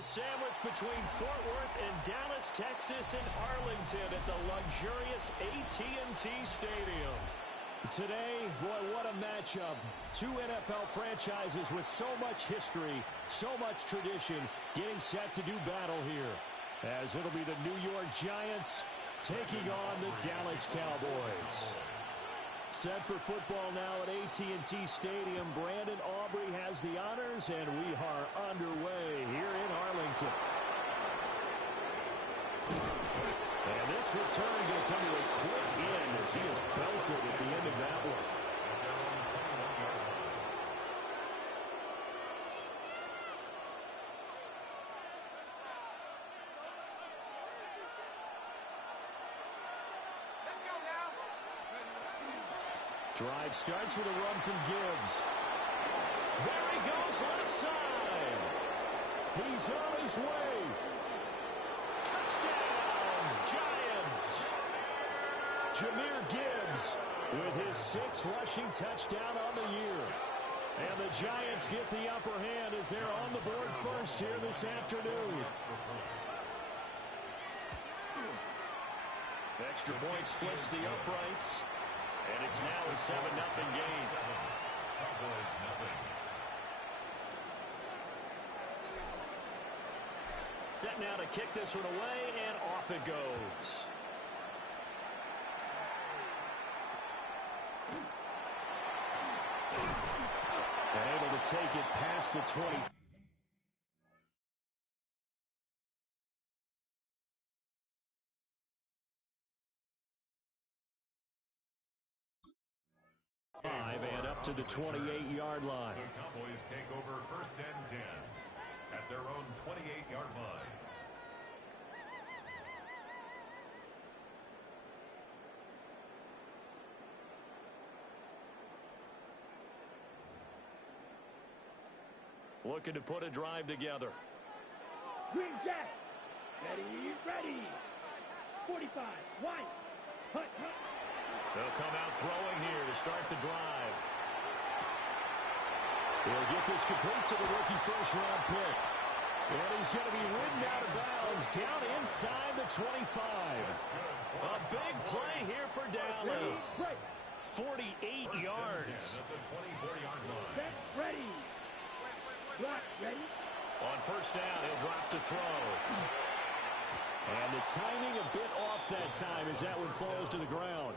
They're sandwiched between Fort Worth and Dallas, Texas, and Arlington at the luxurious AT&T Stadium. Today, boy, what a matchup. Two NFL franchises with so much history, so much tradition, getting set to do battle here. As it'll be the New York Giants taking on the Dallas Cowboys. Set for football now at AT&T Stadium. Brandon Aubrey has the honors, and we are underway here in Arlington. And this return going to come to a quick end as he is belted at the end of that one. Drive starts with a run from Gibbs. There he goes, left side. He's on his way. Touchdown, Giants. Jahmyr Gibbs with his 6th rushing touchdown on the year. And the Giants get the upper hand as they're on the board first here this afternoon. Extra point splits the uprights. And it's now a 7-0 game. Cowboys nothing. Set now to kick this one away, and off it goes. And able to take it past the 20. And up to the 28-yard line. The Cowboys take over 1st and 10 at their own 28-yard line. Looking to put a drive together. Green Jack. Ready, ready. 45, wide. Hut, hut. They'll come out throwing here to start the drive. He'll get this complete to the rookie first-round pick. And he's going to be ridden out of bounds down inside the 25. A big play here for Dallas. 48 yards. Set, ready. Block, ready. On first down, he'll drop to throw. And the timing a bit off that time as that one falls to the ground.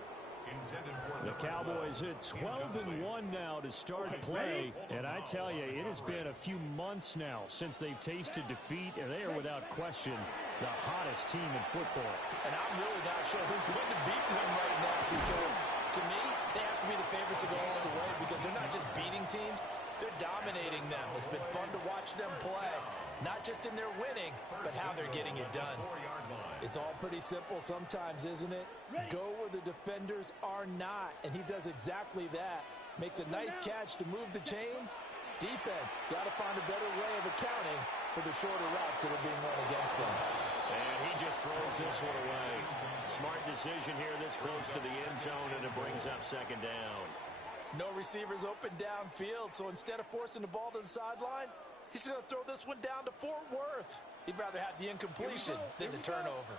The Cowboys at 12-1 now to start play. And I tell you, it has been a few months now since they've tasted defeat, and they are without question the hottest team in football. And I'm really not sure who's going to beat them right now, because to me, they have to be the favorites to go all the way, because they're not just beating teams, they're dominating them. It's been fun to watch them play, not just in their winning, but how they're getting it done. It's all pretty simple sometimes, isn't it? Go where the defenders are not, and he does exactly that. Makes a nice catch to move the chains. Defense, got to find a better way of accounting for the shorter routes that are being run against them. And he just throws this one away. Smart decision here this close to the end zone, and it brings up 2nd down. No receivers open downfield, so instead of forcing the ball to the sideline, he's going to throw this one down to Fort Worth. He'd rather have the incompletion than the turnover.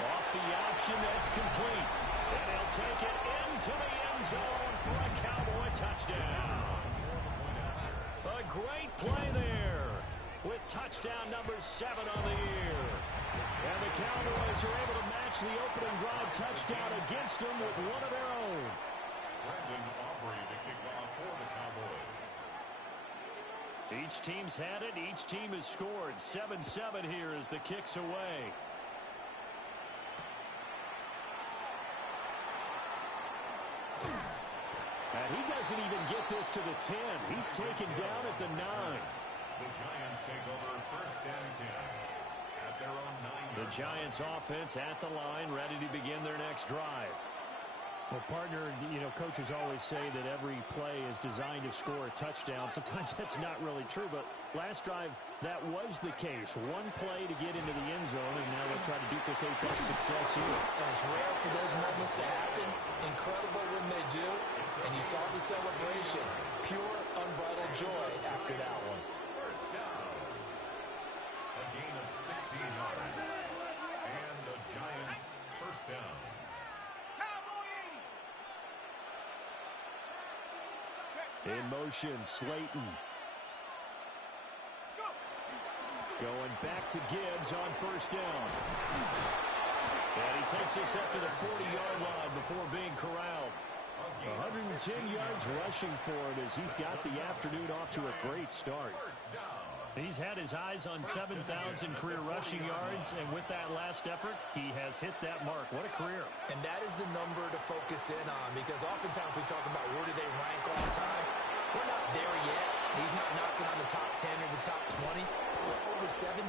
Off the option, that's complete. And he'll take it into the end zone for a Cowboy touchdown. A great play there with touchdown number 7 on the year. And the Cowboys are able to match the opening drive touchdown against them with one of their own. Brandon Aubrey to kick off for the Cowboys. Each team's had it. Each team has scored. 7-7 here as the kick's away. And he doesn't even get this to the 10. He's taken down at the 9. The Giants take over 1st and 10 at their own 9. The Giants offense at the line, ready to begin their next drive. Well, partner, you know, coaches always say that every play is designed to score a touchdown. Sometimes that's not really true, but last drive, that was the case. One play to get into the end zone, and now they'll try to duplicate that success here. And it's rare for those moments to happen. Incredible when they do. And you saw the celebration. Pure, unbridled joy after that one. yards. And the Giants first down. In motion, Slayton. Going back to Gibbs on first down. And he takes this up to the 40-yard line before being corralled. 110 yards rushing for him as he's got the afternoon off to a great start. He's had his eyes on 7,000 career rushing yards, and with that last effort, he has hit that mark. What a career. And that is the number to focus in on, because oftentimes we talk about where do they rank all the time. We're not there yet. He's not knocking on the top 10 or the top 20, but over 7,000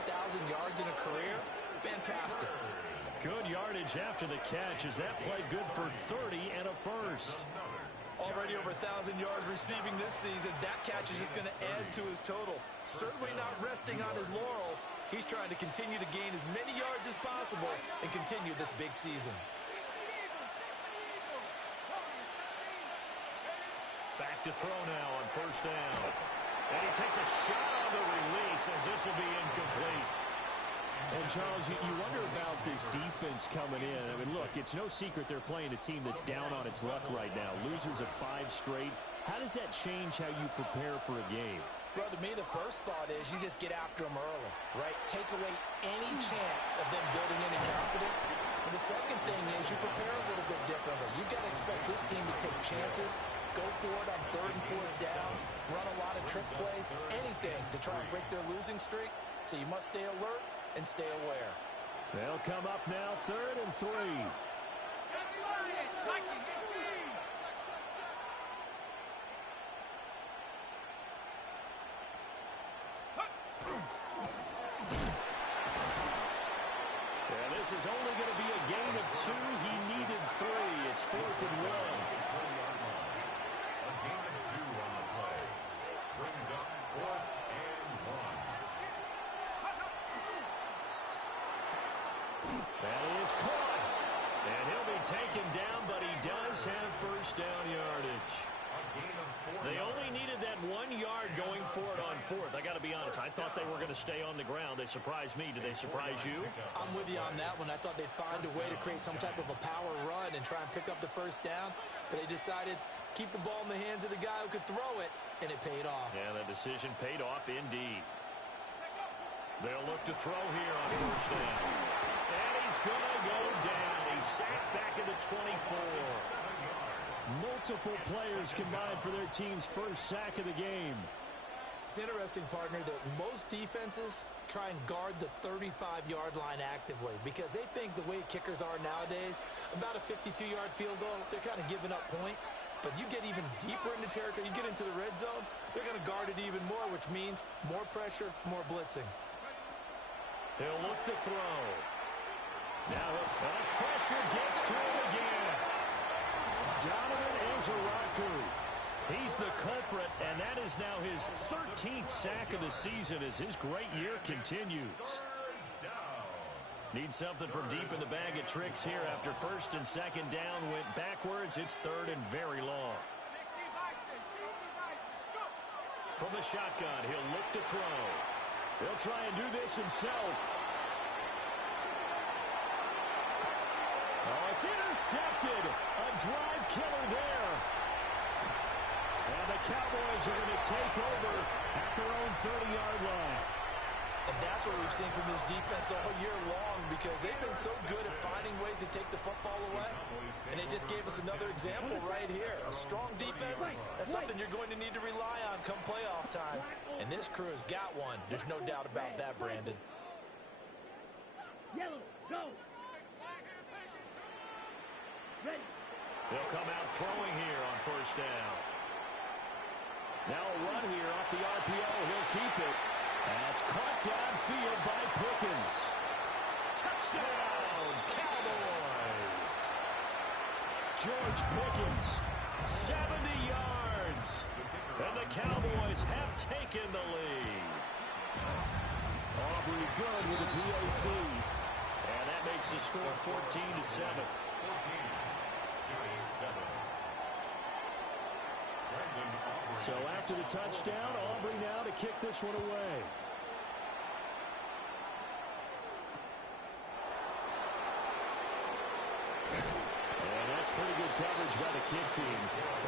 yards in a career, fantastic. Good yardage after the catch as that play good for 30 and a first. Already over 1,000 yards receiving this season. That catch is just going to add to his total. Certainly not resting on his laurels. He's trying to continue to gain as many yards as possible and continue this big season. Back to throw now on first down. And he takes a shot on the release as this will be incomplete. And, Charles, you wonder about this defense coming in. I mean, look, it's no secret they're playing a team that's down on its luck right now. Losers of 5 straight. How does that change how you prepare for a game? Well, to me, the first thought is you just get after them early, right? Take away any chance of them building any confidence. And the second thing is you prepare a little bit differently. You got to expect this team to take chances, go for it on 3rd and 4th downs, run a lot of trick plays, anything to try and break their losing streak. So you must stay alert and stay aware. They'll come up now 3rd and 3. And this is only going to be a gain of 2. He needed 3. It's 4th and 1. A gain of 2 on the play. Brings up 4th and 1. That is caught. And he'll be taken down, but he does have first down yardage. A gain of 4. They only needed that 1 yard going for it on 4th. I got to be honest. I thought they were going to stay on the ground. They surprised me. Did they surprise you? I'm with you on that one. I thought they'd find a way to create some type of a power run and try and pick up the first down. But they decided keep the ball in the hands of the guy who could throw it, and it paid off. Yeah, that decision paid off indeed. They'll look to throw here on first down. And he's going to go down. He's sacked back at the 24. Multiple players combined for their team's first sack of the game. It's interesting, partner, that most defenses try and guard the 35-yard line actively because they think the way kickers are nowadays, about a 52-yard field goal, they're kind of giving up points. But you get even deeper into territory, you get into the red zone, they're going to guard it even more, which means more pressure, more blitzing. He'll look to throw. Now the pressure gets to him again. Donovan Ezeraku. He's the culprit, and that is now his 13th sack of the season as his great year continues. Needs something from deep in the bag of tricks here after 1st and 2nd down went backwards. It's 3rd and very long. From the shotgun, he'll look to throw. He'll try and do this himself. Oh, it's intercepted. A drive killer there. And the Cowboys are going to take over at their own 30-yard line. And that's what we've seen from this defense all year long because they've been so good at finding ways to take the football away. And they just gave us another example right here. A strong defense, that's something you're going to need to rely on come playoff time. And this crew has got one. There's no doubt about that, Brandon. Yellow, go. Ready. They'll come out throwing here on first down. Now a run here off the RPO. He'll keep it. That's caught downfield by Pickens. Touchdown, Cowboys. George Pickens, 70 yards. And the Cowboys have taken the lead. Aubrey good with a PAT. And that makes the score 14-7. 14. Giants 7. So after the touchdown, Aubrey now to kick this one away. coverage by the kick team,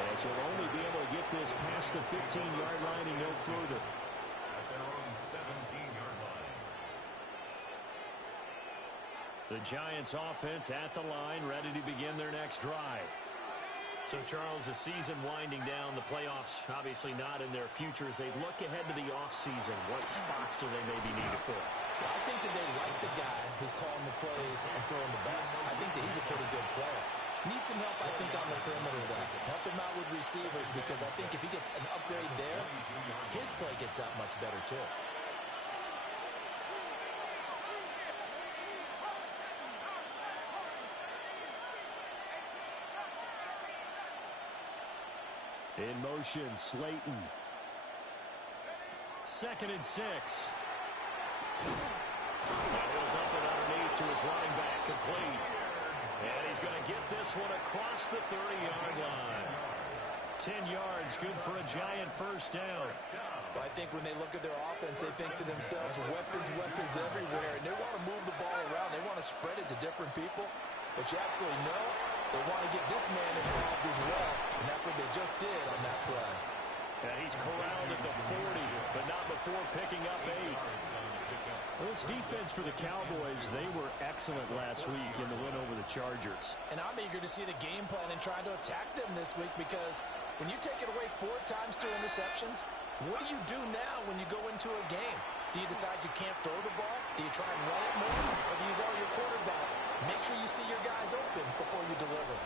as he'll only be able to get this past the 15-yard line and no further. At their own 17-yard line. The Giants offense at the line, ready to begin their next drive. So, Charles, the season winding down, the playoffs obviously not in their future. As they look ahead to the offseason, what spots do they maybe need to fill? Well, I think that they like the guy who's calling the plays and throwing the ball. I think that he's a pretty good player. Needs some help, I think, on the perimeter of that. Help him out with receivers, because I think if he gets an upgrade there, his play gets that much better, too. In motion, Slayton. 2nd and 6. Now he'll dump it underneath to his running back, complete. And he's going to get this one across the 30-yard line. 10 yards, good for a Giant first down. Well, I think when they look at their offense, they think to themselves, weapons, weapons everywhere. And they want to move the ball around. They want to spread it to different people. But you absolutely know they want to get this man involved as well. And that's what they just did on that play. And he's corralled at the 40, but not before picking up 8. Well, this defense for the Cowboys, they were excellent last week in the win over the Chargers. And I'm eager to see the game plan and trying to attack them this week, because when you take it away 4 times through interceptions, what do you do now when you go into a game? Do you decide you can't throw the ball? Do you try and run it more? Or do you tell your quarterback, make sure you see your guys open before you deliver?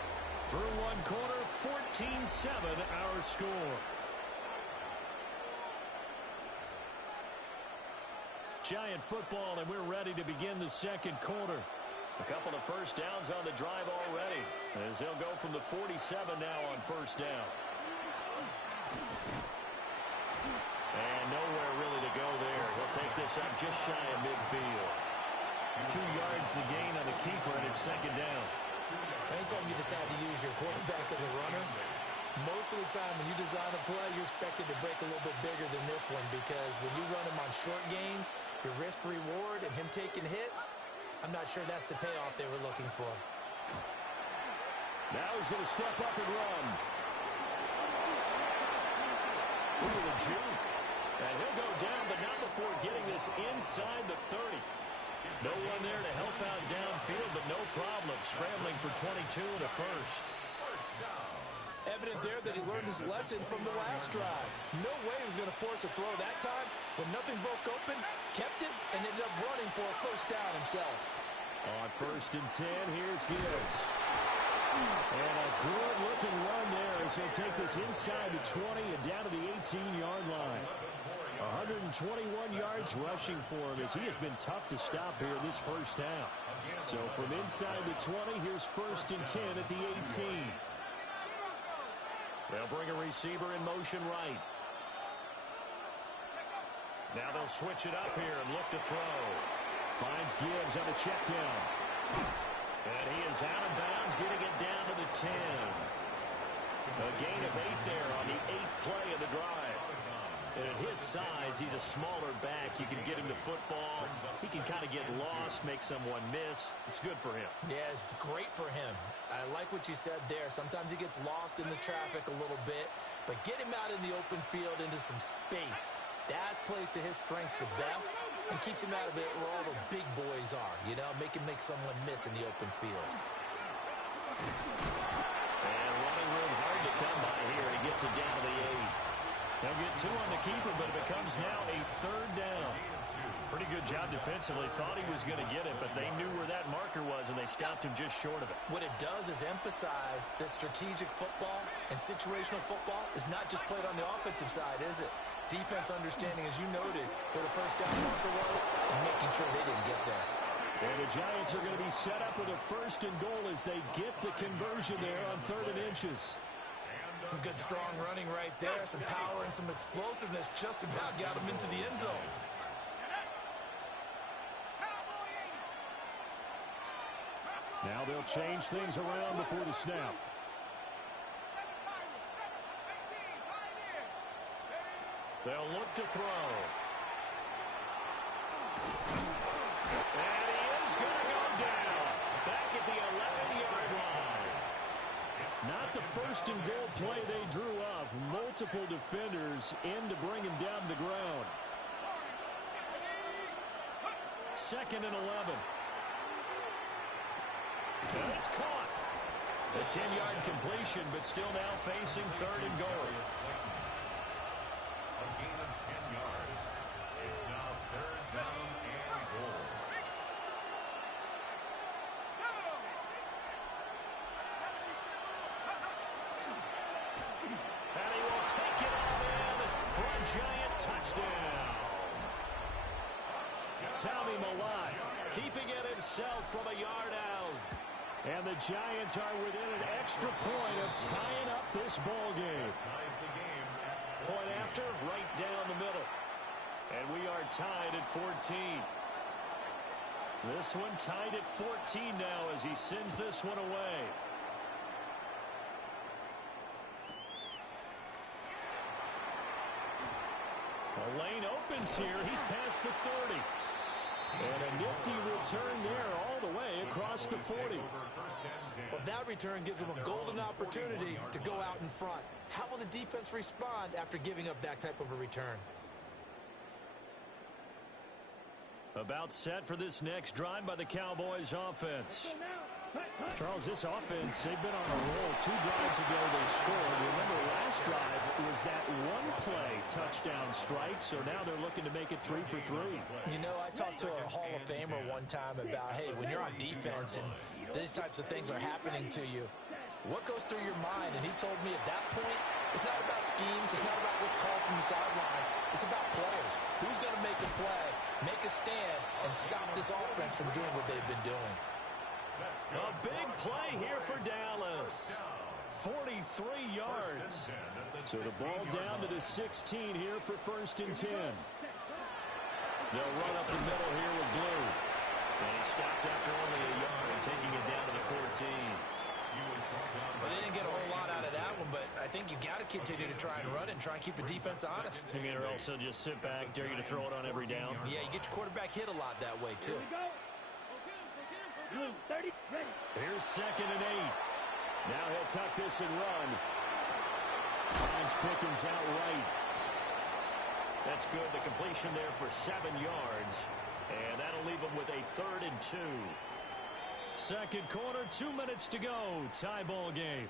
Through one quarter, 14-7 our score. Giant football, and we're ready to begin the second quarter. A couple of first downs on the drive already, as they'll go from the 47 now on first down. And nowhere really to go there. He'll take this up just shy of midfield. 2 yards the gain on the keeper, and it's second down. Anytime you decide to use your quarterback as a runner, most of the time when you design a play, you're expected to break a little bit bigger than this one, because when you run him on short gains, your risk-reward and him taking hits, I'm not sure that's the payoff they were looking for. Now he's going to step up and run. Look at the juke. And he'll go down, but not before getting this inside the 30. No one there to help out downfield, but no problem. Scrambling for 22 and a first. Evident there that he learned his lesson from the last drive. No way he was going to force a throw that time. When nothing broke open, kept it, and ended up running for a first down himself. On 1st and 10, here's Gibbs. And a good-looking run there as he'll take this inside the 20 and down to the 18-yard line. 121 yards rushing for him, as he has been tough to stop here this first half. So from inside the 20, here's 1st and 10 at the 18. They'll bring a receiver in motion right. Now they'll switch it up here and look to throw. Finds Gibbs on a check down. And he is out of bounds, getting it down to the 10. A gain of 8 there on the 8th play of the drive. And at his size, he's a smaller back. You can get him to football. He can kind of get lost, make someone miss. It's good for him. Yeah, it's great for him. I like what you said there. Sometimes he gets lost in the traffic a little bit, but get him out in the open field into some space. That plays to his strengths the best and keeps him out of it where all the big boys are, you know, make someone miss in the open field. And running room hard to come by here. He gets it down to the 8. They'll get 2 on the keeper, but it becomes now a 3rd down. Pretty good job defensively. Thought he was going to get it, but they knew where that marker was, and they stopped him just short of it. What it does is emphasize that strategic football and situational football is not just played on the offensive side, is it? Defense understanding, as you noted, where the first down marker was and making sure they didn't get there. And the Giants are going to be set up with a 1st and goal as they get the conversion there on 3rd and inches. Some good, strong running right there. Some power and some explosiveness just about got him into the end zone. Now they'll change things around before the snap. They'll look to throw. And he is going to go down. Back at the 11-yard line. Not first and goal play they drew up. Multiple defenders in to bring him down to the ground. 2nd and 11. And it's caught. A 10-yard completion, but still now facing 3rd and goal. A gain of 10 yards. It's now 3rd down and goal. And he will take it all in for a Giant touchdown. Tommy Malott keeping it himself from a yard out. And the Giants are within an extra point of tying up this ball game. Ties the game. Point after, right down the middle. And we are tied at 14. This one tied at 14 now as he sends this one away. The lane opens here. He's past the 30. And a nifty return there all the way across the 40. Well, that return gives them a golden opportunity to go out in front. How will the defense respond after giving up that type of a return? About set for this next drive by the Cowboys offense. Charles, this offense, they've been on a roll. 2 drives ago they scored. Remember, last drive was that one-play touchdown strike, so now they're looking to make it 3 for 3. You know, I talked to a Hall of Famer one time about, hey, when you're on defense and these types of things are happening to you, what goes through your mind? And he told me at that point, it's not about schemes, it's not about what's called from the sideline. It's about players. Who's going to make a play, make a stand, and stop this offense from doing what they've been doing? A big play here for Dallas. 43 yards. So the ball down to the 16 here for 1st and 10. They'll run up the middle here with Blue. And he stopped after only a yard, taking it down to the 14. Well, they didn't get a whole lot out of that one, but I think you got to continue to try and run and try and keep the defense honest. I mean, or else they'll just sit back, dare you to throw it on every down. Yeah, you get your quarterback hit a lot that way, too. Blue, 30, ready. Here's 2nd and 8. Now he'll tuck this and run. Finds Pickens out right. That's good. The completion there for 7 yards. And that'll leave him with a 3rd and 2. Second quarter, 2 minutes to go. Tie ball game.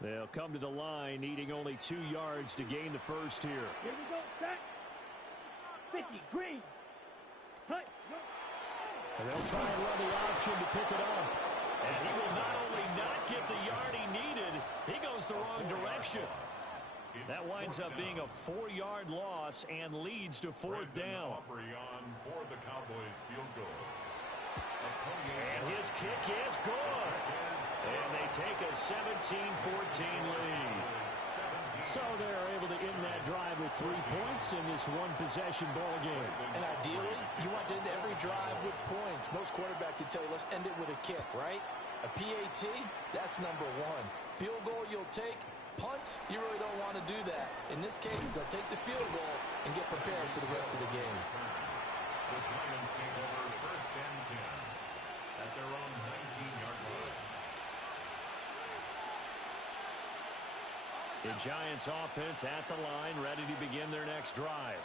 They'll come to the line, needing only 2 yards to gain the first here. Here we go, set. 50, green. Hut. And they'll try and run the option to pick it up. And he will not only not get the yard he needed, he goes the wrong direction. That winds up being a 4-yard loss and leads to 4th down. On for the Cowboys field goal. And his kick is good. And they take a 17-14 lead. So they're able to end that drive with 3 points in this one-possession ball game. And ideally, you want to end every drive with points. Most quarterbacks would tell you, let's end it with a kick, right? A PAT, that's number 1. Field goal you'll take. Punts, you really don't want to do that. In this case, they'll take the field goal and get prepared for the rest of the game. The Giants take over 1st and 10 at their own 19-yard line. The Giants offense at the line, ready to begin their next drive.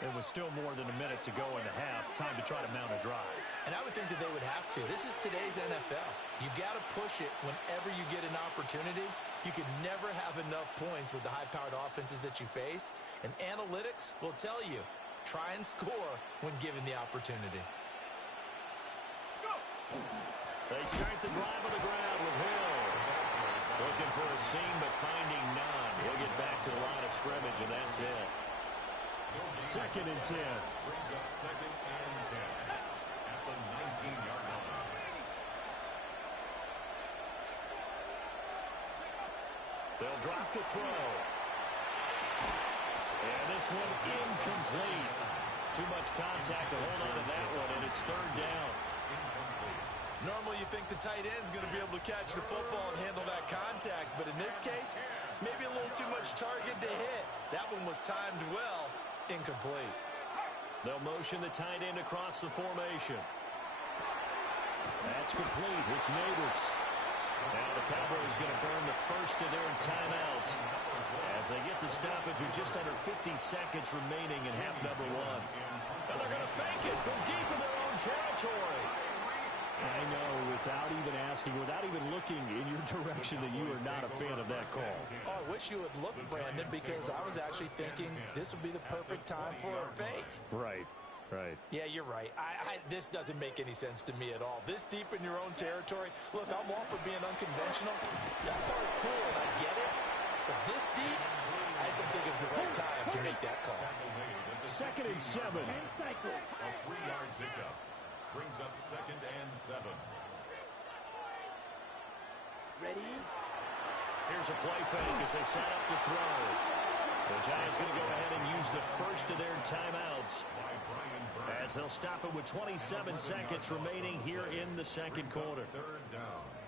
There was still more than a minute to go in the half. Time to try to mount a drive. And I would think that they would have to. This is today's NFL. You got to push it whenever you get an opportunity. You can never have enough points with the high-powered offenses that you face. And analytics will tell you, try and score when given the opportunity. They start the drive on the ground with Hill. Looking for a seam, but finding none. He'll get back to the line of scrimmage, and that's it. 2nd and 10. Brings up 2nd and 10 at the 19-yard line. They'll drop the throw. And this one incomplete. Too much contact to hold on to that one, and it's 3rd down. Normally you think the tight end's going to be able to catch the football and handle that contact, but in this case, maybe a little too much target to hit. That one was timed well, incomplete. They'll motion the tight end across the formation. That's complete. It's Neighbors. Now the Cowboys going to burn the first of their timeouts as they get the stoppage with just under 50 seconds remaining in half number one. And they're going to fake it from deep in their own territory. I know, without even asking, without even looking in your direction, that you are not a fan of that call. Oh, I wish you would look, Brandon, because I was actually thinking this would be the perfect time for a fake. Right. Right. Yeah, you're right. This doesn't make any sense to me at all. This deep in your own territory. Look, I'm all for being unconventional. That part's cool, and I get it. But this deep, I just don't think it's the right time to make that call. 2nd and 7. A 3-yard pickup brings up 2nd and 7. Ready? Here's a play fake as they set up to throw. The Giants going to go ahead and use the first of their timeouts as they'll stop it with 27 seconds remaining here in the second quarter.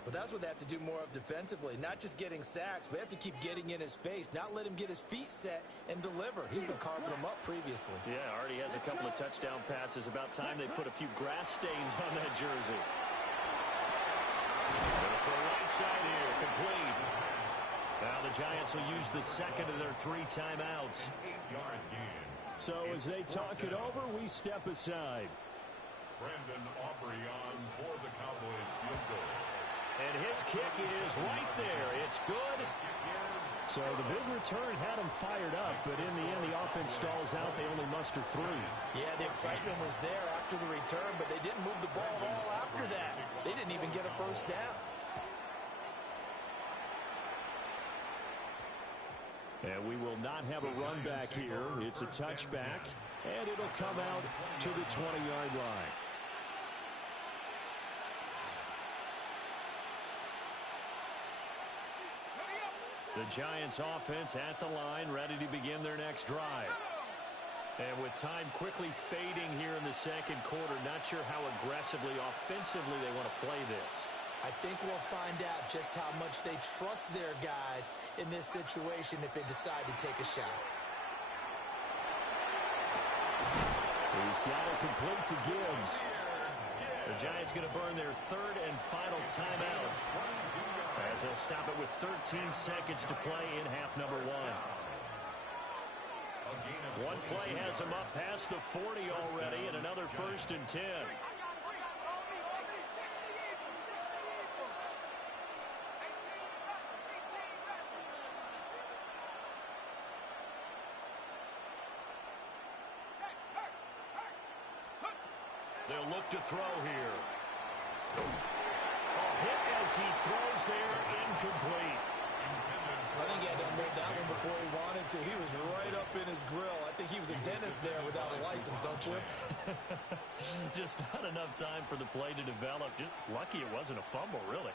But that's what they have to do more of defensively, not just getting sacks, but they have to keep getting in his face, not let him get his feet set and deliver. He's been carving them up previously. Yeah, already has a couple of touchdown passes. About time they put a few grass stains on that jersey. For the right side here, complete. Now the Giants will use the second of their 3 timeouts. 8-yard gain. So as they talk it over, we step aside. Brandon Aubrey on for the Cowboys field goal. And his kick is right there. It's good. So the big return had him fired up, but in the end, the offense stalls out. They only muster 3. Yeah, the excitement was there after the return, but they didn't move the ball at all after that. They didn't even get a first down. And we will not have a run back here. It's a touchback, and it'll come out to the 20-yard line. The Giants offense at the line, ready to begin their next drive. And with time quickly fading here in the second quarter, not sure how aggressively, offensively they want to play this. I think we'll find out just how much they trust their guys in this situation if they decide to take a shot. He's got it complete to Gibbs. The Giants going to burn their 3rd and final timeout as they'll stop it with 13 seconds to play in half number 1. One play has them up past the 40 already, and another 1st and 10. They'll look to throw here. A hit as he throws there, incomplete. I think he had to unload that one before he wanted to. He was right up in his grill. I think he was a dentist there without a license, don't you? Just not enough time for the play to develop. Just lucky it wasn't a fumble, really.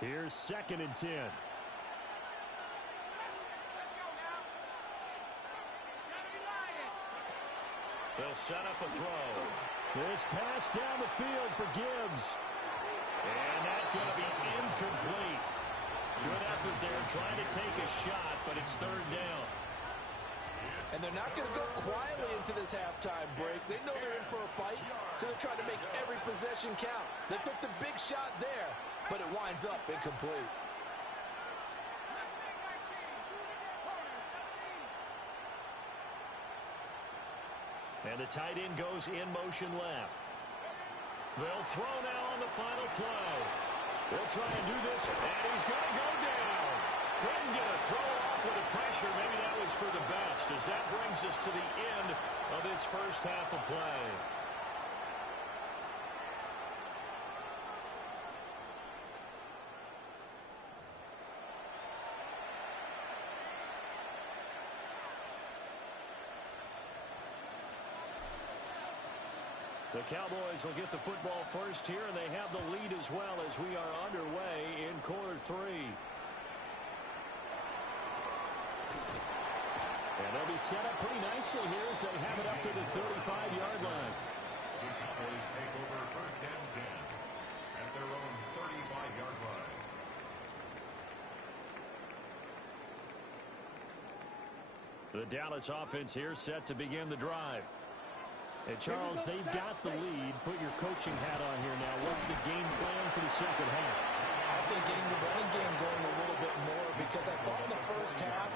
Here's 2nd and 10. They'll set up a throw. This pass down the field for Gibbs. And that's going to be incomplete. Good effort there trying to take a shot, but it's 3rd down. And they're not going to go quietly into this halftime break. They know they're in for a fight, so they're trying to make every possession count. They took the big shot there, but it winds up incomplete. And the tight end goes in motion left. They'll throw now on the final play. They'll try and do this, and he's going to go down. Couldn't get a throw off with the pressure. Maybe that was for the best, as that brings us to the end of this first half of play. The Cowboys will get the football first here, and they have the lead as well as we are underway in quarter 3. And they'll be set up pretty nicely here as they have it up to the 35-yard line. The Cowboys take over 1st and 10 at their own 35-yard line. The Dallas offense here set to begin the drive. And Charles, they've got the lead. Put your coaching hat on here now. What's the game plan for the second half? I think getting the running game going a little bit more, because I thought in the first half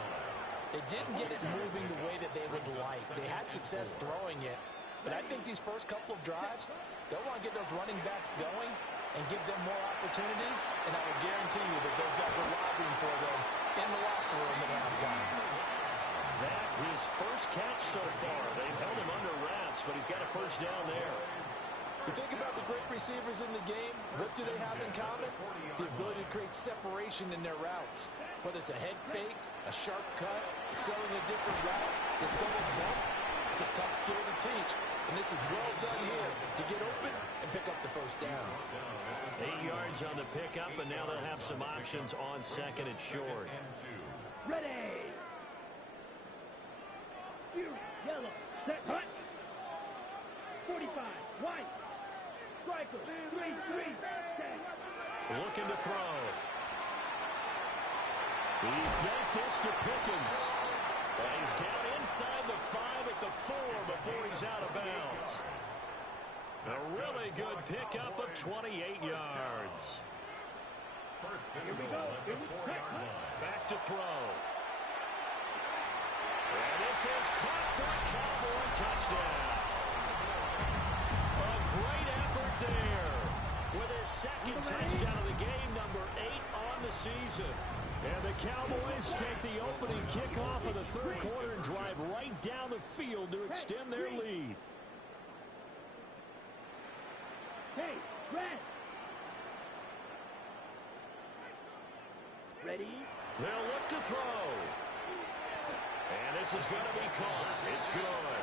they didn't get it moving the way that they would like. They had success throwing it, but I think these first couple of drives, they'll want to get those running backs going and give them more opportunities, and I will guarantee you that those guys are lobbying for them in the locker room at halftime. That his first catch so far. They've held him under wraps, but he's got a first down there. You think about the great receivers in the game, what do they have in common? The ability to create separation in their routes. Whether it's a head fake, a sharp cut, selling a different route, the subtle bump, it's a tough skill to teach. And this is well done here to get open and pick up the first down. 8 yards on the pickup, and now they'll have some options on second and short. Ready. Yellow. Set. Hut. 45. White. Striker. 3-3. Set. Looking to throw. He's got this to Pickens. And he's down inside the 5 at the 4 before he's out of bounds. A really good pickup of 28 yards. First and goal at the 4-yard line. Back to throw. And this is caught for a Cowboy touchdown. A great effort there. With his second touchdown of the game, number 8 on the season. And the Cowboys take the opening kickoff of the third quarter and drive right down the field to extend their lead. Hey, red. Ready. They'll look to throw. And this is going to be caught. It's good.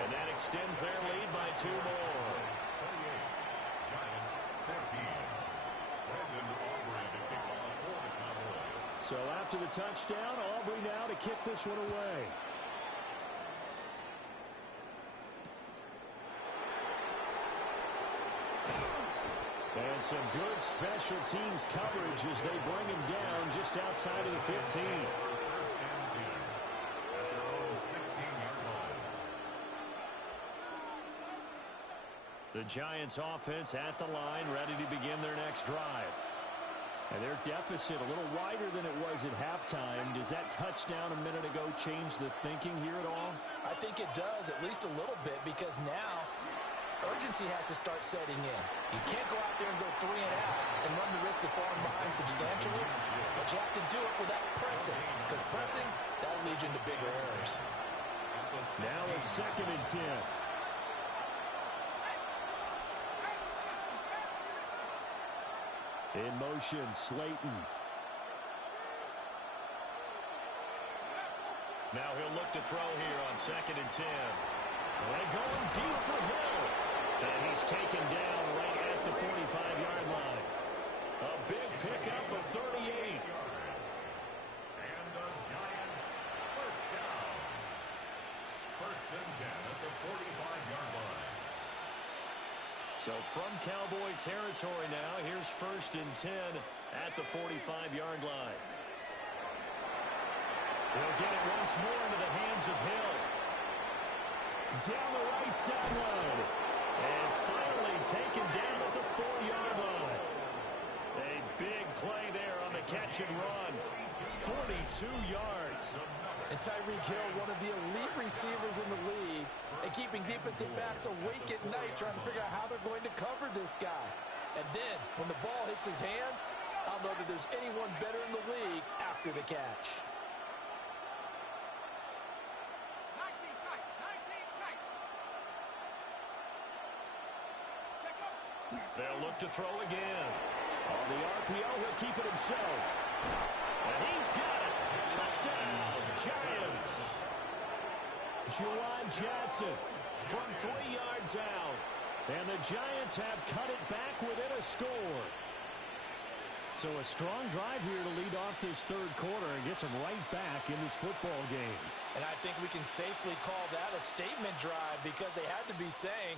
And that extends their lead by 2 more. 28. Giants 15. Brandon Aubrey to kick off for the Cowboys. So after the touchdown, Aubrey now to kick this one away. And some good special teams coverage as they bring him down just outside of the 15. First and 10 at their own 16-yard line. The Giants offense at the line, ready to begin their next drive. And their deficit a little wider than it was at halftime. Does that touchdown a minute ago change the thinking here at all? I think it does, at least a little bit, because now urgency has to start setting in. You can't go out there and go 3 and out and run the risk of falling behind substantially, but you have to do it without pressing, because pressing, that'll lead you into bigger errors. Now a 2nd and 10. In motion, Slayton. Now he'll look to throw here on 2nd and 10. They're going deep for Hill. And he's taken down right at the 45-yard line. A big pickup of 38. And the Giants first down. First and 10 at the 45-yard line. So from Cowboy territory now, here's 1st and 10 at the 45-yard line. They'll get it once more into the hands of Hill. Down the right sideline. And finally taken down at the 4-yard line. A big play there on the catch and run. 42 yards. And Tyreek Hill, one of the elite receivers in the league, and keeping defensive backs awake at night trying to figure out how they're going to cover this guy. And then, when the ball hits his hands, I'll know that there's anyone better in the league after the catch. 19 tight. 19 tight. They'll look to throw again. On the RPO, he'll keep it himself. And he's got it. Touchdown, Giants. Juwan Johnson from 3 yards out. And the Giants have cut it back within a score. So a strong drive here to lead off this third quarter and gets them right back in this football game. And I think we can safely call that a statement drive, because they had to be saying,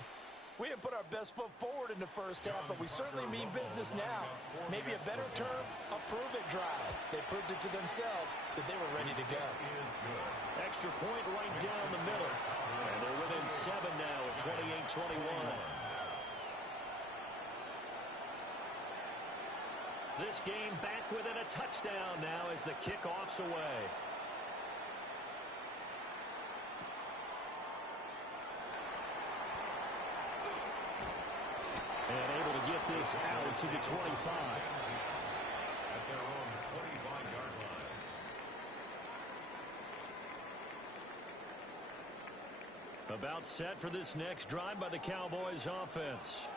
We didn't put our best foot forward in the first half, but we certainly mean business now. Maybe a better term, a prove-it drive. They proved it to themselves that they were ready to go. Extra point right down the middle. And they're within 7 now at 28-21. This game back within a touchdown now as the kickoff's away. And able to get this out to the 25. At their own 25-yard line. About set for this next drive by the Cowboys offense.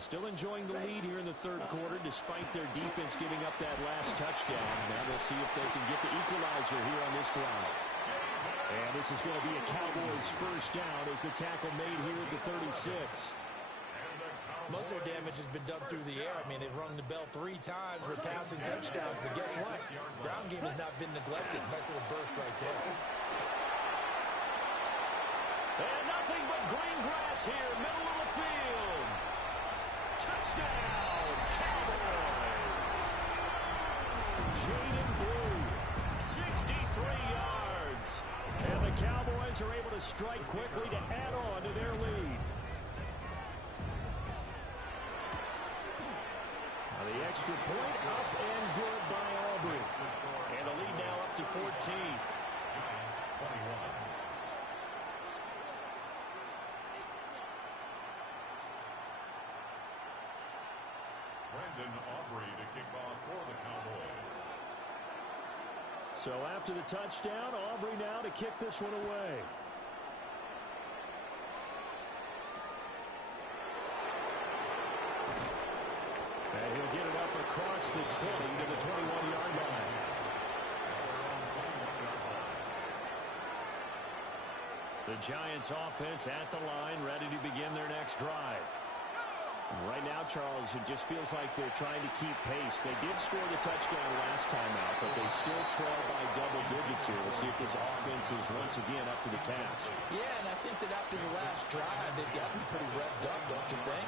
Still enjoying the lead here in the third quarter despite their defense giving up that last touchdown. Now we'll see if they can get the equalizer here on this drive. And this is going to be a Cowboys first down as the tackle made here at the 36. Most of their damage has been done through the air. I mean, they've rung the bell 3 times with passing touchdowns, but guess what? Ground game has not been neglected. Nice little burst right there. And nothing but green grass here, middle of the field. Touchdown, Cowboys. Jaden Blue, 63 yards. And the Cowboys are able to strike quickly to add on to their lead. The extra point up and good by Aubrey. And the lead now up to 14. Giants 21. Brandon Aubrey to kick off for the Cowboys. So after the touchdown, Aubrey now to kick this one away. And he'll get it up across the 20 to the 21-yard line. The Giants offense at the line, ready to begin their next drive. Right now, Charles, it just feels like they're trying to keep pace. They did score the touchdown last time out, but they still trail by double digits here. We'll see if this offense is once again up to the task. Yeah, and I think that after the last drive, they've gotten pretty revved up, don't you think?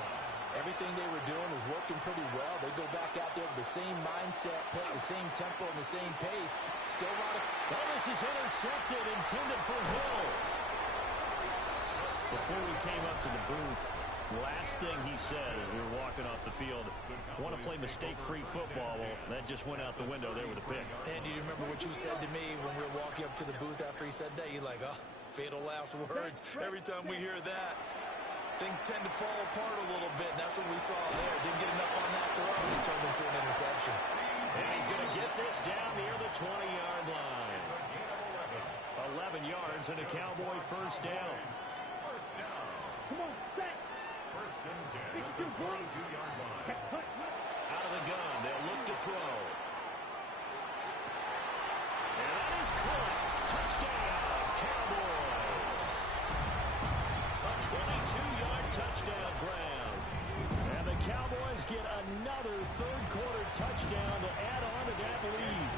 Everything they were doing was working pretty well. They go back out there with the same mindset, the same tempo, and the same pace. Still a lot of... Oh, this is intercepted, intended for Hill. Before we came up to the booth, last thing he said as we were walking off the field, want to play mistake-free football. Well, that just went out the window there with a pick. And do you remember what you said to me when we were walking up to the booth after he said that? You're like, oh, fatal last words. Every time we hear that, things tend to fall apart a little bit, and that's what we saw there. Didn't get enough on that throw, and it turned into an interception. And he's going to get this down near the 20-yard line. 11 yards and a Cowboy first down. Come on, set. First and 10 at the 22-yard line. Out of the gun, they'll look to throw. And that is caught. Touchdown, Cowboys. A 22-yard touchdown ground. And the Cowboys get another third-quarter touchdown to add on to that lead.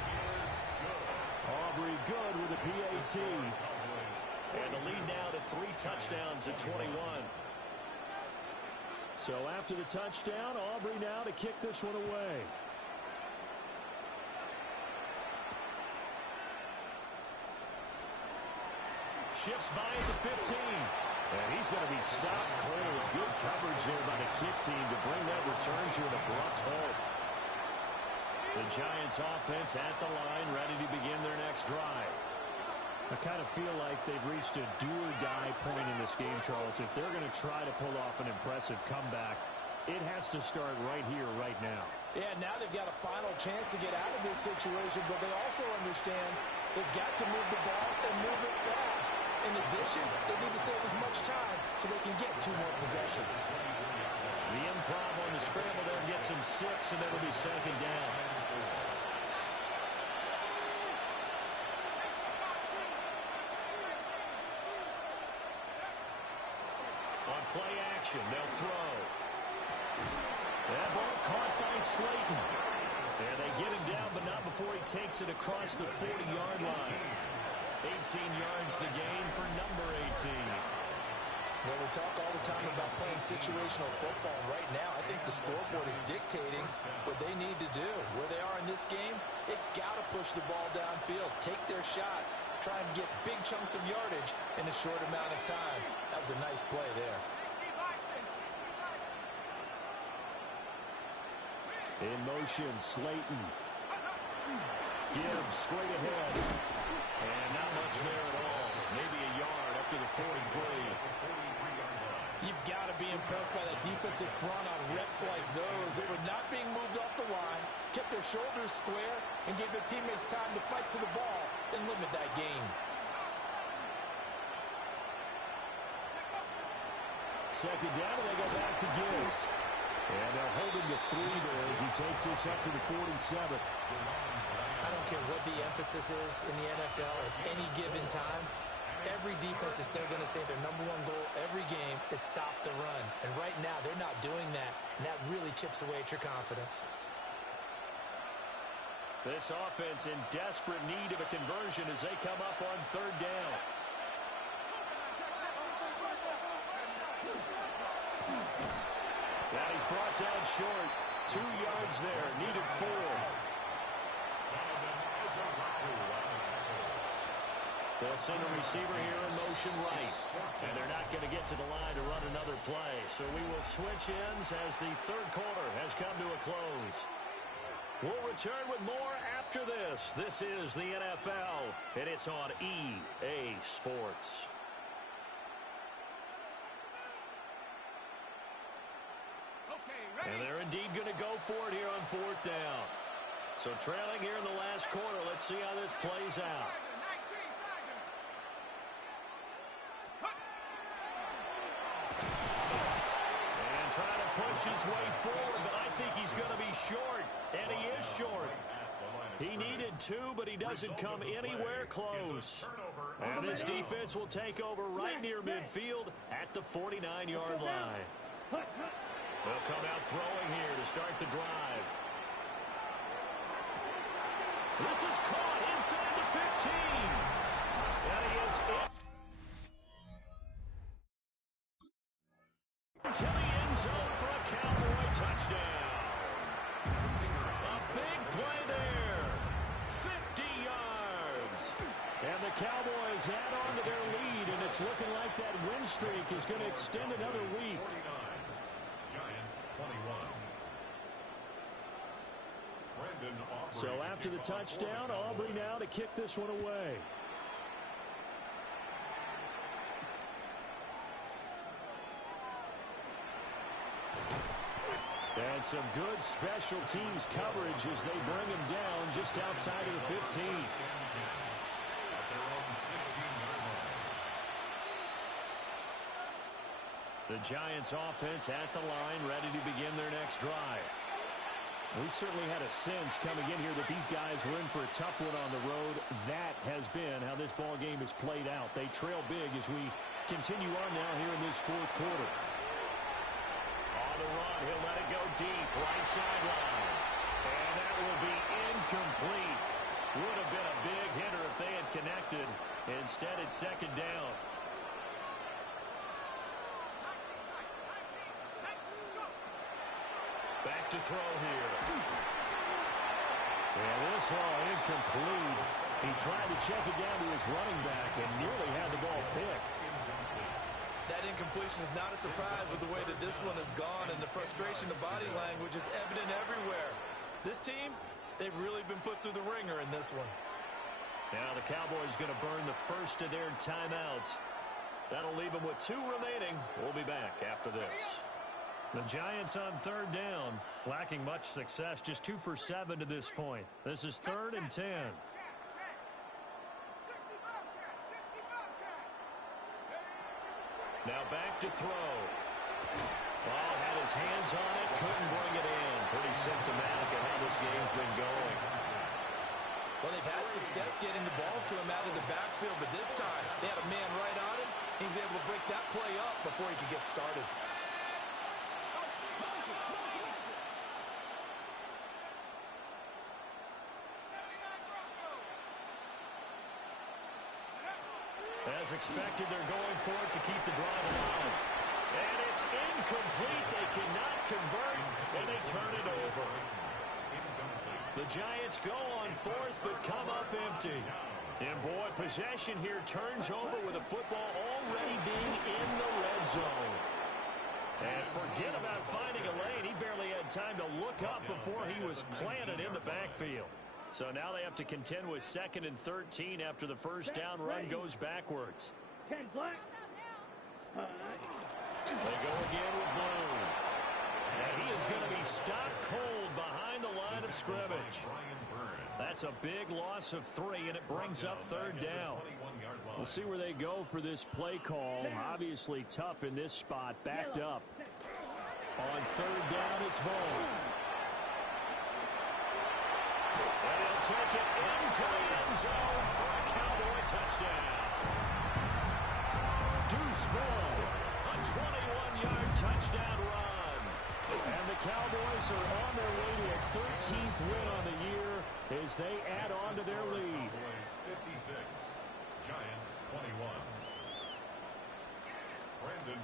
Aubrey good with a PAT. And the lead now to 3 touchdowns at 21. So after the touchdown, Aubrey now to kick this one away. Shifts by at the 15. And he's going to be stopped cold. Good coverage there by the kick team to bring that return to an abrupt halt. The Giants offense at the line, ready to begin their next drive. I kind of feel like they've reached a do-or-die point in this game, Charles. If they're going to try to pull off an impressive comeback, it has to start right here, right now. Yeah, now they've got a final chance to get out of this situation, but they also understand they've got to move the ball and move it fast. In addition, they need to save as much time so they can get 2 more possessions. The improv on the scramble there gets him 6, and it'll be second down. On play action, they'll throw. That ball caught by Slayton. And they get him down, but not before he takes it across the 40-yard line. 18 yards the gain for number 18. Well, we talk all the time about playing situational football. Right now, I think the scoreboard is dictating what they need to do. Where they are in this game, they've got to push the ball downfield, take their shots, try and get big chunks of yardage in a short amount of time. That was a nice play there. In motion, Slayton. Gibbs straight ahead. And not much there at all. Maybe a yard up to the 43. You've got to be impressed by that defensive front on reps like those. They were not being moved off the line, kept their shoulders square, and gave their teammates time to fight to the ball and limit that gain. Second down, and they go back to Gibbs. And they'll hold him to 3 there as he takes this up to the 47. I don't care what the emphasis is in the NFL at any given time. Every defense is still going to say their #1 goal every game is stop the run. And right now, they're not doing that, and that really chips away at your confidence. This offense in desperate need of a conversion as they come up on 3rd down. Now he's brought down short. 2 yards there, needed 4. They'll send a receiver here in motion right. And they're not going to get to the line to run another play. So we will switch ends as the 3rd quarter has come to a close. We'll return with more after this. This is the NFL, and it's on EA Sports. And they're indeed going to go for it here on 4th down. So trailing here in the last quarter, let's see how this plays out. And trying to push his way forward, but I think he's going to be short, and he is short. He needed 2, but he doesn't come anywhere close. And this defense will take over right near midfield at the 49-yard line. They'll come out throwing here to start the drive. This is caught inside the 15. And he is into the end zone for a Cowboy touchdown. A big play there. 50 yards. And the Cowboys add on to their lead, and it's looking like that win streak is going to extend another week. So after the touchdown, Aubrey now to kick this one away. And some good special teams coverage as they bring him down just outside of the 15. The Giants offense at the line, ready to begin their next drive. We certainly had a sense coming in here that these guys were in for a tough one on the road. That has been how this ball game is played out. They trail big as we continue on now here in this 4th quarter. On the run, he'll let it go deep, right sideline. And that will be incomplete. Would have been a big hitter if they had connected. Instead, it's 2nd down. Back to throw here. And this one incomplete. He tried to check it down to his running back and nearly had the ball picked. That incompletion is not a surprise with the way that this one has gone, and the frustration of body language is evident everywhere. This team, they've really been put through the ringer in this one. Now the Cowboys going to burn the first of their timeouts. That'll leave them with 2 remaining. We'll be back after this. The Giants on 3rd down, lacking much success, just 2 for 7 to this point. This is 3rd and 10. Now back to throw. Ball had his hands on it, couldn't bring it in. Pretty symptomatic of how this game's been going. Well, they've had success getting the ball to him out of the backfield, but this time they had a man right on him. He was able to break that play up before he could get started. As expected, they're going for it to keep the drive alive. And it's incomplete. They cannot convert, and they turn it over. The Giants go on fourth, but come up empty. And, boy, possession here turns over with the football already being in the red zone. And forget about finding a lane. He barely had time to look up before he was planted in the backfield. So now they have to contend with 2nd and 13 after the first down run goes backwards. 10 black. They go again with Blue. And he is going to be stopped cold behind the line of scrimmage. That's a big loss of 3, and it brings up 3rd down. We'll see where they go for this play call. Obviously tough in this spot, backed up. On 3rd down, it's Vaughn. And he'll take it into the end zone for a Cowboy touchdown. Deuce Vaughn, a 21-yard touchdown run. And the Cowboys are on their way to a 13th win on the year as they add on to their lead. 56, Giants 21.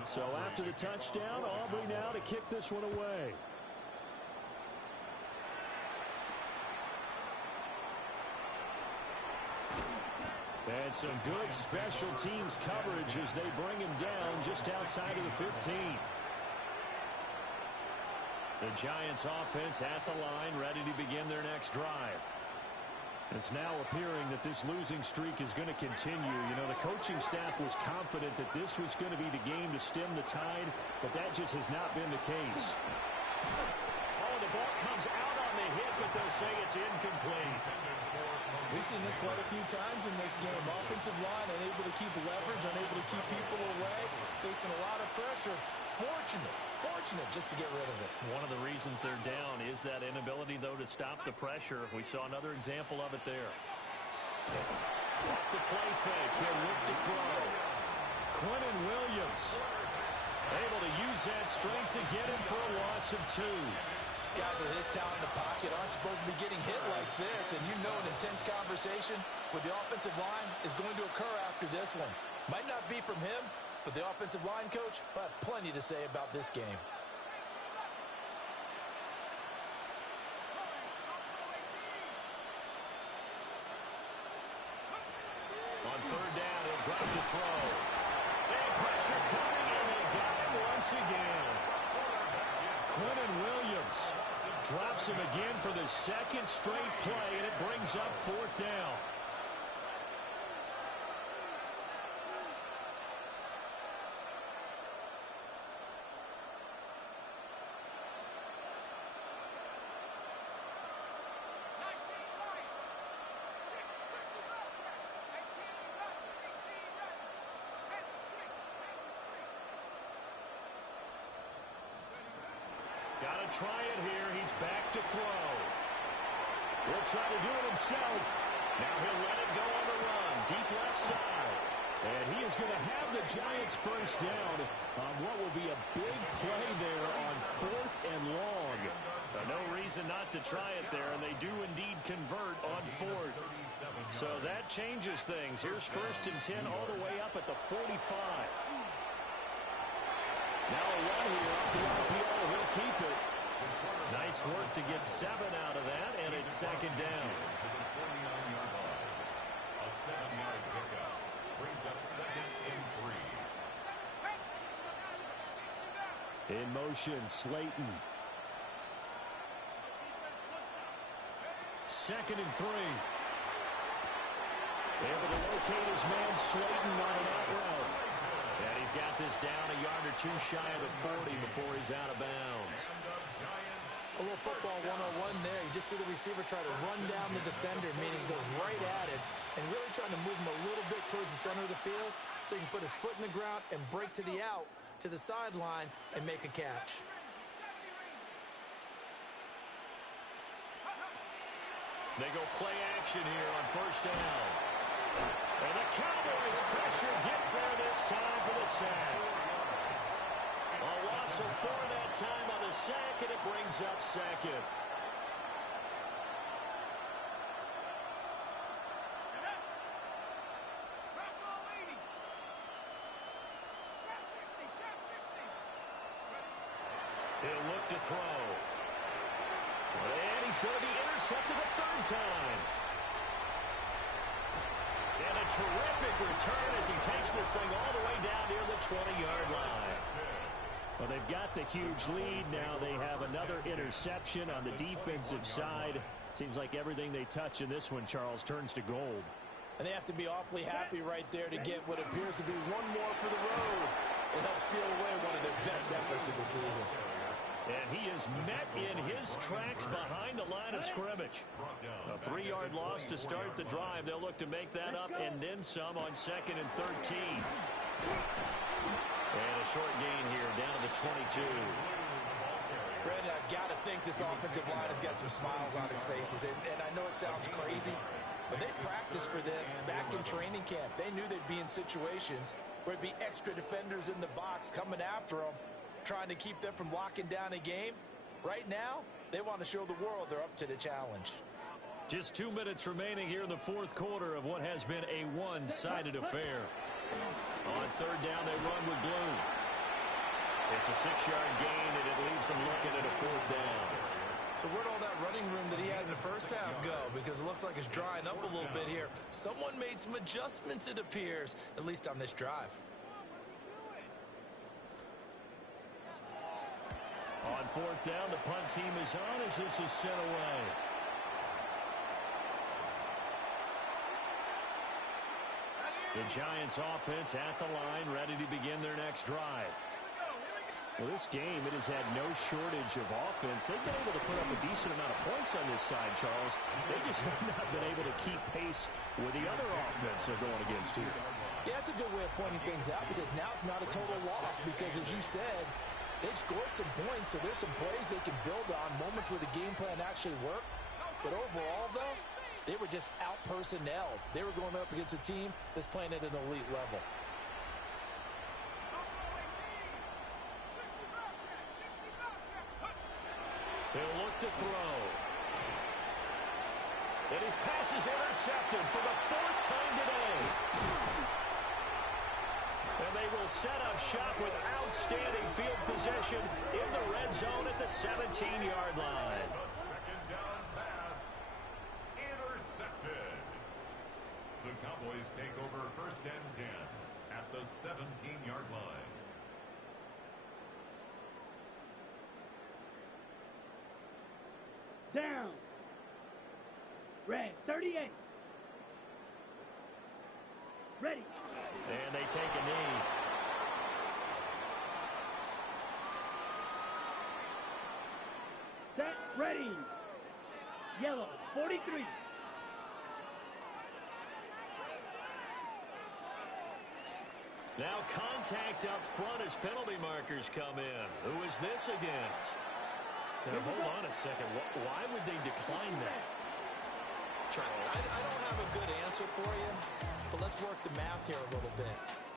So after the touchdown, Aubrey now to kick this one away. And some good special teams coverage as they bring him down just outside of the 15. The Giants offense at the line, ready to begin their next drive. It's now appearing that this losing streak is going to continue. You know, the coaching staff was confident that this was going to be the game to stem the tide, but that just has not been the case. Oh, the ball comes out on the hit, but they'll say it's incomplete. We've seen this quite a few times in this game. Offensive line unable to keep leverage, unable to keep people away, facing a lot of pressure. Fortunate just to get rid of it. One of the reasons they're down is that inability, though, to stop the pressure. We saw another example of it there. Off the play fake, he'll look to throw. Quentin Williams able to use that strength to get him for a loss of 2. Guys with his talent in the pocket aren't supposed to be getting hit like this, and you know an intense conversation with the offensive line is going to occur after this one. Might not be from him, but the offensive line coach will have plenty to say about this game. On 3rd down, he'll drop to throw. And pressure coming, and they got him once again. Quentin Williams drops him again for the 2nd straight play, and it brings up 4th down. Got to try it here. He's back to throw. He'll try to do it himself. Now he'll let it go on the run. Deep left side. And he is going to have the Giants first down on what will be a big play there on 4th and long. No reason not to try it there, and they do indeed convert on 4th. So that changes things. Here's 1st and 10 all the way up at the 45. Now a run here off the RPO. He'll keep it. Nice work to get 7 out of that, and it's 2nd down. A 7-yard pickup brings up 2nd and 3. In motion, Slayton. 2nd and 3. Able to locate his man Slayton on an out route. And he's got this down a yard or 2 shy of the 40 before he's out of bounds. A little football 101 there. You just see the receiver try to run down the defender, meaning he goes right at it, and really trying to move him a little bit towards the center of the field so he can put his foot in the ground and break to the out, to the sideline, and make a catch. They go play action here on 1st down. And the Cowboys pressure gets there this time for the sack. A loss of 4 that time on the sack, and it brings up 2nd. throw. And he's going to be intercepted a third time. And a terrific return as he takes this thing all the way down near the 20-yard line. Well, they've got the huge lead now. They have another interception on the defensive side. Seems like everything they touch in this one, Charles, turns to gold. And they have to be awfully happy right there to get what appears to be one more for the road. It helps seal away one of their best efforts of the season. And he is met in his tracks behind the line of scrimmage. A 3-yard loss to start the drive. They'll look to make that up and then some on 2nd and 13. And a short gain here down to the 22. Brandon, I've got to think this offensive line has got some smiles on its faces. And I know it sounds crazy, but they practiced for this back in training camp. They knew they'd be in situations where it'd be extra defenders in the box coming after them, trying to keep them from locking down a game. Right now, they want to show the world they're up to the challenge. Just 2 minutes remaining here in the fourth quarter of what has been a one-sided affair. On third down, they run with blue. It's a 6-yard gain, and it leaves them looking at a fourth down. So where'd all that running room that he had in the first half go? Because it looks like it's drying up a little bit here. Someone made some adjustments, it appears, at least on this drive. On fourth down, the punt team is on as this is sent away. The Giants offense at the line, ready to begin their next drive. Well, this game, it has had no shortage of offense. They've been able to put up a decent amount of points on this side, Charles. They just have not been able to keep pace with the other offense they're going against here. Yeah, that's a good way of pointing things out because now it's not a total loss because, as you said, they've scored some points, so there's some plays they can build on, moments where the game plan actually worked. But overall, though, they were just out-personnelled. They were going up against a team that's playing at an elite level. He'll look to throw. And his pass is intercepted for the 4th time today. And they will set up shop with outstanding field possession in the red zone at the 17-yard line. Second down pass intercepted. The Cowboys take over 1st and 10 at the 17-yard line. Down. Red 38. Ready. And they take a knee. Set. Ready. Yellow 43. Now contact up front as penalty markers come in. Who is this against? Now, hold on a second. Why would they decline that? Charles, I don't have a good answer for you, but let's work the math here a little bit.